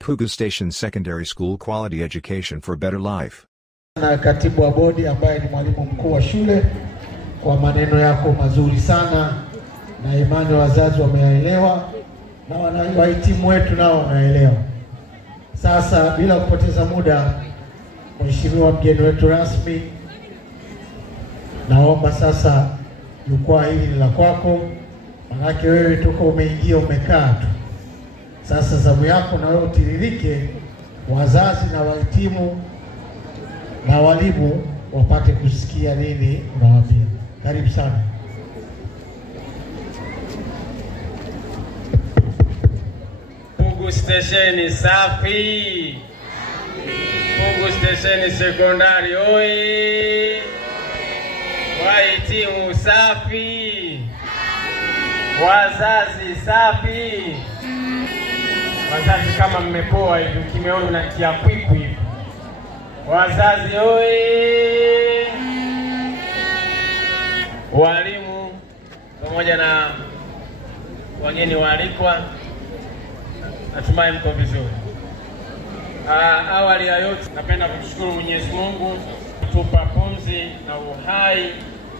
Pugu Station Secondary School, quality education for better life. Na katibu wa bodi ambaye ni mwalimu mkuu wa shule, kwa maneno yako mazuri sana, na imani wazazi wameelewa na wahitimu wetu nao wanaelewa. Sasa bila kupoteza muda, mheshimiwa mgeni wetu rasmi, naomba sasa jukwaa hili la kwako, manake wewe toka umeingia umekaa tu. Sasa zamu yako na wewe utiririke, wazazi na wahitimu na walimu wapate kusikia nini unawaambia. Karibu sana. Pugu Station safi. Pugu Station sekondari oi. Wahitimu safi. Wazazi safi. Wazazi kama mmepoa hivi, kimeona na kia kwikwi hivi. Wazazi oi. Walimu pamoja na wageni waalikwa, natumai mko vizuri. Awali ya yote napenda kumshukuru Mwenyezi Mungu kutupa pumzi na uhai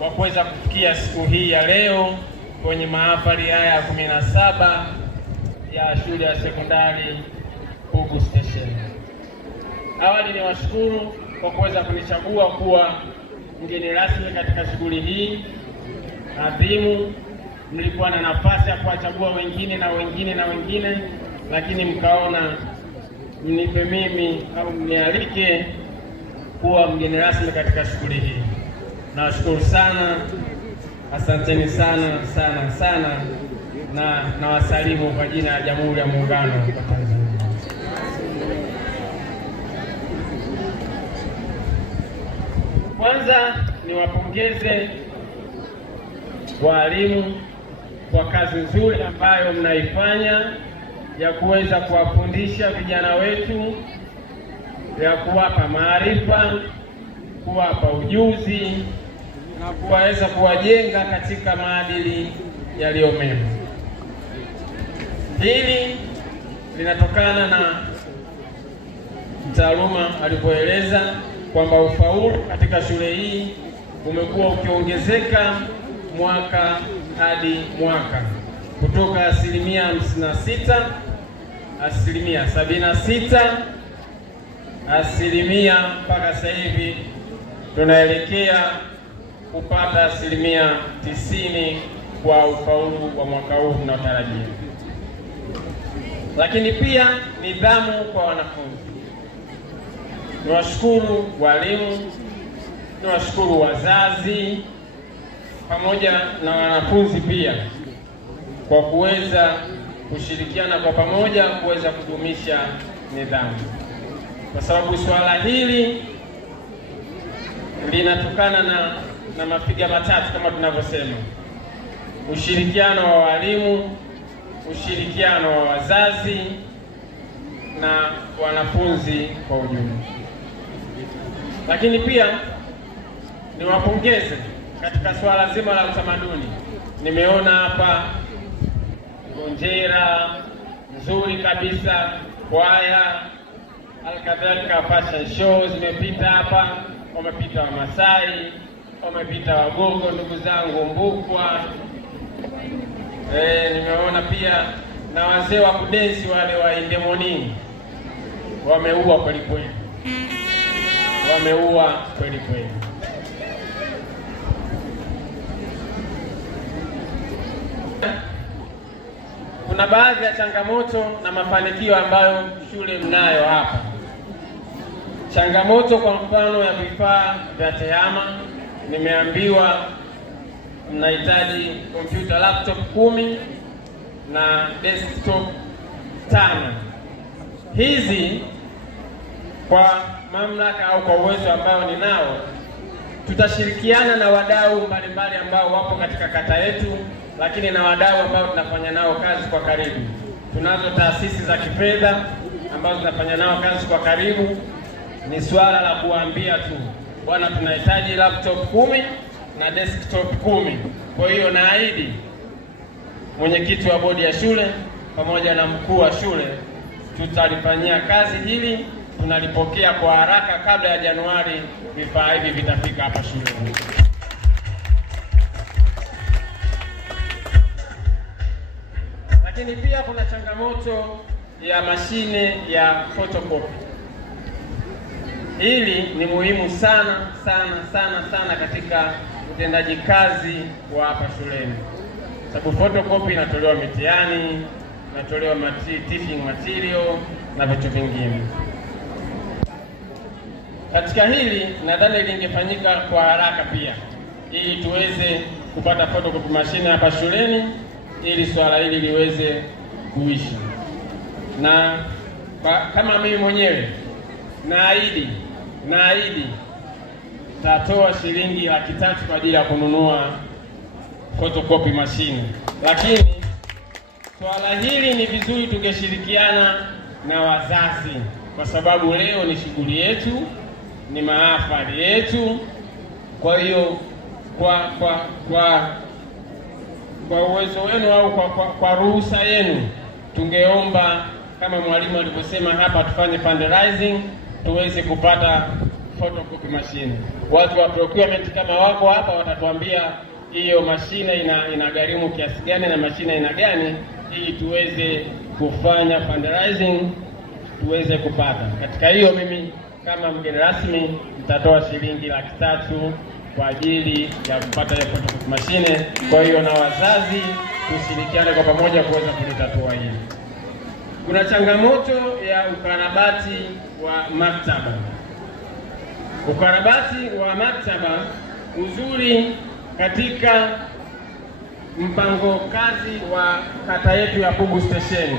wa kuweza kufikia siku hii ya leo kwenye mahafali haya ya 17 ya shule ya sekondari Pugu Station. Awali ni washukuru kwa kuweza kunichagua kuwa mgeni rasmi katika shughuli hii adhimu. Mlikuwa na nafasi ya kuwachagua wengine na wengine na wengine, lakini mkaona mnipe mimi au mnialike kuwa mgeni rasmi katika shughuli hii. Nawashukuru sana, asanteni sana sana sana, na wasalimu kwa jina la Jamhuri ya Muungano wa Tanzania. Kwanza niwapongeze walimu kwa kazi nzuri ambayo mnaifanya ya kuweza kuwafundisha vijana wetu, ya kuwapa maarifa, kuwapa ujuzi na kuweza kuwajenga katika maadili yaliyo mema. Hili linatokana na mtaaluma alipoeleza kwamba ufaulu katika shule hii umekuwa ukiongezeka mwaka hadi mwaka, kutoka 56%, 76%, mpaka sasa hivi tunaelekea kupata 90% kwa ufaulu wa mwaka huu tunaotarajia. Lakini pia nidhamu kwa wanafunzi. Niwashukuru walimu, niwashukuru wazazi pamoja na wanafunzi pia kwa kuweza kushirikiana kwa pamoja kuweza kudumisha nidhamu, kwa sababu swala hili linatokana na mafiga matatu kama tunavyosema: ushirikiano wa walimu, ushirikiano wa wazazi na wanafunzi kwa ujumla. Lakini pia niwapongeze katika swala zima la utamaduni. Nimeona hapa ngonjera nzuri kabisa, kwaya, alkadhalika fashion shows zimepita hapa, wamepita Wamasai, wamepita Wagogo, ndugu zangu Mbukwa. Nimeona pia na wazee wa kudensi wale wa Indemoni, wameua kweli kweli, wameua kweli kweli. Kuna baadhi ya changamoto na mafanikio ambayo shule mnayo hapa. Changamoto kwa mfano ya vifaa vya tehama, nimeambiwa mnahitaji kompyuta laptop 10 na desktop 5. Hizi kwa mamlaka au kwa uwezo ambao ninao, tutashirikiana na wadau mbalimbali ambao wapo katika kata yetu, lakini na wadau ambao tunafanya nao kazi kwa karibu. Tunazo taasisi za kifedha ambazo tunafanya nao kazi kwa karibu. Ni swala la kuambia tu bwana, tunahitaji laptop 10 na desktop 10. Kwa hiyo naahidi mwenyekiti wa bodi ya shule pamoja na mkuu wa shule tutalifanyia kazi hili, tunalipokea kwa haraka. Kabla ya Januari vifaa hivi vitafika hapa shuleni. Lakini pia kuna changamoto ya mashine ya photocopy. Hili ni muhimu sana katika utendaji kazi wa hapa shuleni, sababu photocopy inatolewa mitihani, inatolewa teaching material na vitu vingine. Katika hili nadhani lingefanyika kwa haraka pia, ili tuweze kupata photocopy machine hapa shuleni, ili swala hili liweze kuishi. Na kama mimi mwenyewe naahidi tatoa shilingi 300,000 kwa ajili ya kununua photocopy machine. Lakini swala hili ni vizuri tungeshirikiana na wazazi, kwa sababu leo ni shughuli yetu, ni mahafali yetu. Kwa hiyo kwa uwezo wenu au kwa ruhusa yenu, tungeomba kama mwalimu alivyosema hapa, tufanye fundraising tuweze kupata photocopy machine. Watu wa procurement kama wako hapa watatuambia hiyo mashine inagharimu kiasi gani na mashine ina gani, ili tuweze kufanya fundraising tuweze kupata. Katika hiyo mimi kama mgeni rasmi nitatoa shilingi 300,000 kwa ajili ya kupata hiyo photocopy machine. Kwa hiyo na wazazi tushirikiane kwa pamoja kuweza kulitatua hili. Kuna changamoto ya ukarabati wa maktaba. Ukarabati wa maktaba, uzuri katika mpango kazi wa kata yetu ya Pugu Station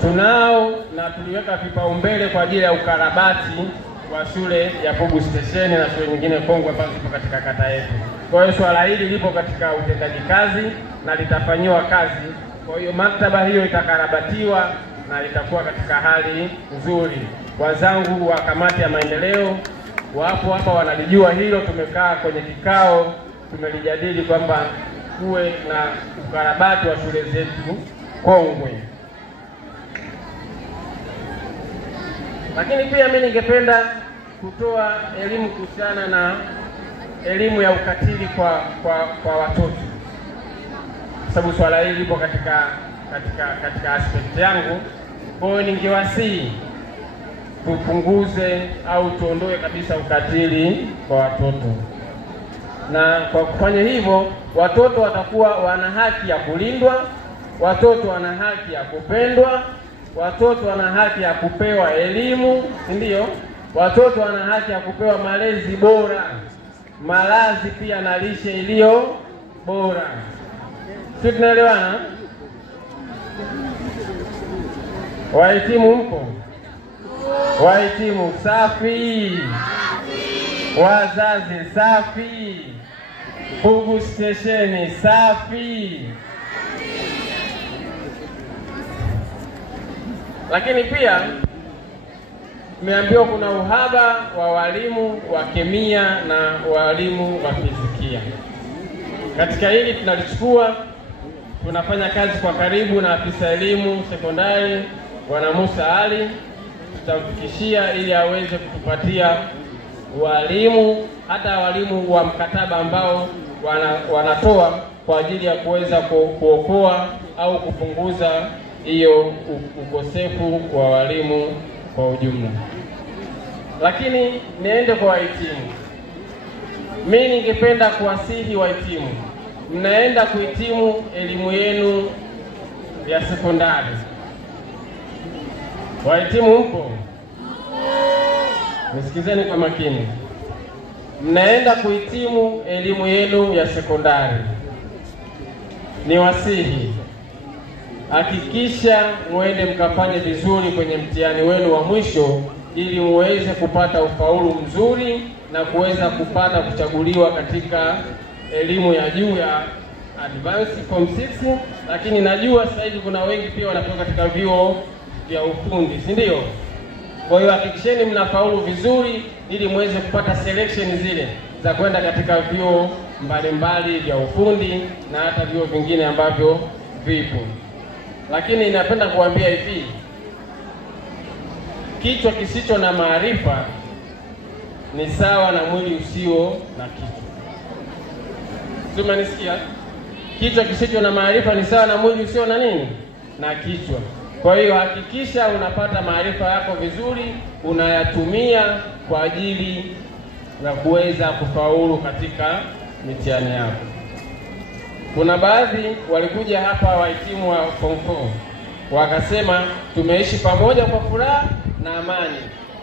tunao na tuliweka vipaumbele kwa ajili ya ukarabati wa shule ya Pugu Station na shule nyingine kongwe ambazo zipo katika kata yetu. Kwa hiyo swala hili lipo katika utendaji kazi na litafanyiwa kazi. Kwa hiyo maktaba hiyo itakarabatiwa na itakuwa katika hali nzuri. Wazangu wa kamati ya maendeleo wapo hapa wanalijua hilo. Tumekaa kwenye kikao, tumelijadili kwamba kuwe na ukarabati wa shule zetu kongwe. Lakini pia mimi ningependa kutoa elimu kuhusiana na elimu ya ukatili kwa watoto, sababu swala hili lipo katika aspect yangu. Kwa hiyo ningewasihi tupunguze au tuondoe kabisa ukatili kwa watoto, na kwa kufanya hivyo watoto watakuwa wana haki ya kulindwa, watoto wana haki ya kupendwa, watoto wana haki ya kupewa elimu, ndio? Watoto wana haki ya kupewa malezi bora, malazi pia na lishe iliyo bora. Sisi tunaelewana? Wahitimu mpo? Wahitimu safi? Wazazi safi? Pugu Station safi? Lakini pia tumeambiwa kuna uhaba wa walimu wa kemia na walimu wa fizikia. Katika hili tunalichukua, tunafanya kazi kwa karibu na afisa elimu sekondari Bwana Musa Ali, tutamfikishia ili aweze kutupatia walimu, hata walimu wa mkataba ambao wanatoa kwa ajili ya kuweza kuokoa au kupunguza hiyo ukosefu wa walimu kwa ujumla. Lakini niende kwa wahitimu. Mimi ningependa kuwasihi wahitimu, mnaenda kuhitimu elimu yenu ya sekondari. Wahitimu mpo? Nisikizeni kwa makini. Mnaenda kuhitimu elimu yenu ya sekondari. Niwasihi, hakikisha muende mkafanye vizuri kwenye mtihani wenu wa mwisho, ili muweze kupata ufaulu mzuri na kuweza kupata kuchaguliwa katika elimu ya juu ya advanced form 6. Lakini najua sasa hivi kuna wengi pia wanatoka katika vyuo vya ufundi, si ndio? Kwa hiyo hakikisheni mnafaulu vizuri ili muweze kupata selection zile za kwenda katika vyuo mbalimbali vya ufundi na hata vyuo vingine ambavyo vipo. Lakini napenda kuambia hivi, kichwa kisicho na maarifa ni sawa na mwili usio na kichwa. Tumenisikia? Kichwa kisicho na maarifa ni sawa na mwili usio na nini? Na kichwa. Kwa hiyo hakikisha unapata maarifa yako vizuri, unayatumia kwa ajili ya kuweza kufaulu katika mitihani yako. Kuna baadhi walikuja hapa wahitimu wa Form 4 wakasema tumeishi pamoja kwa furaha na amani,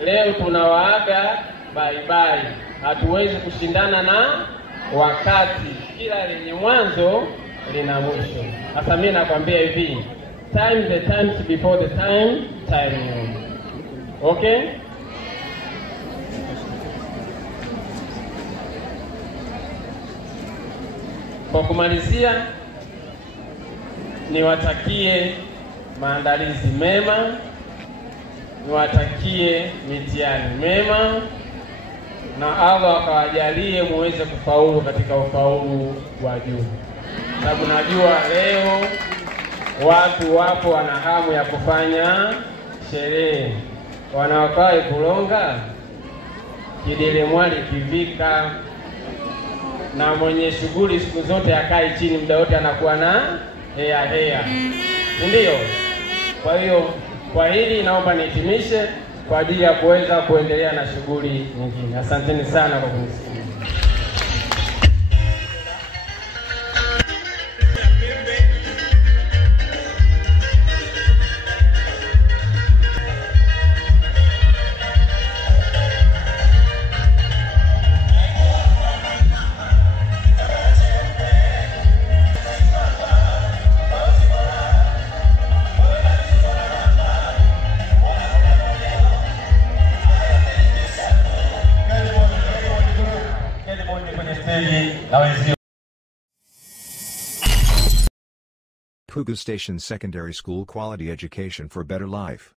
leo tunawaaga bye bye, hatuwezi kushindana na wakati, kila lenye mwanzo lina mwisho. Sasa mimi nakwambia hivi, the times before the time you. Okay? Kwa kumalizia, niwatakie maandalizi mema, niwatakie mitihani mema, na Allah akawajalie muweze kufaulu katika ufaulu wa juu. Sababu najua leo watu wapo wana hamu ya kufanya sherehe, wanaokae kulonga kidele mwali kivika, na mwenye shughuli siku zote akai chini, muda wote anakuwa na hea. Ndio. Kwa hiyo kwa hili naomba nihitimishe kwa ajili ya kuweza kuendelea na shughuli nyingine. Asanteni sana kwa kunisikia. Pugu Station Secondary School, quality education for better life.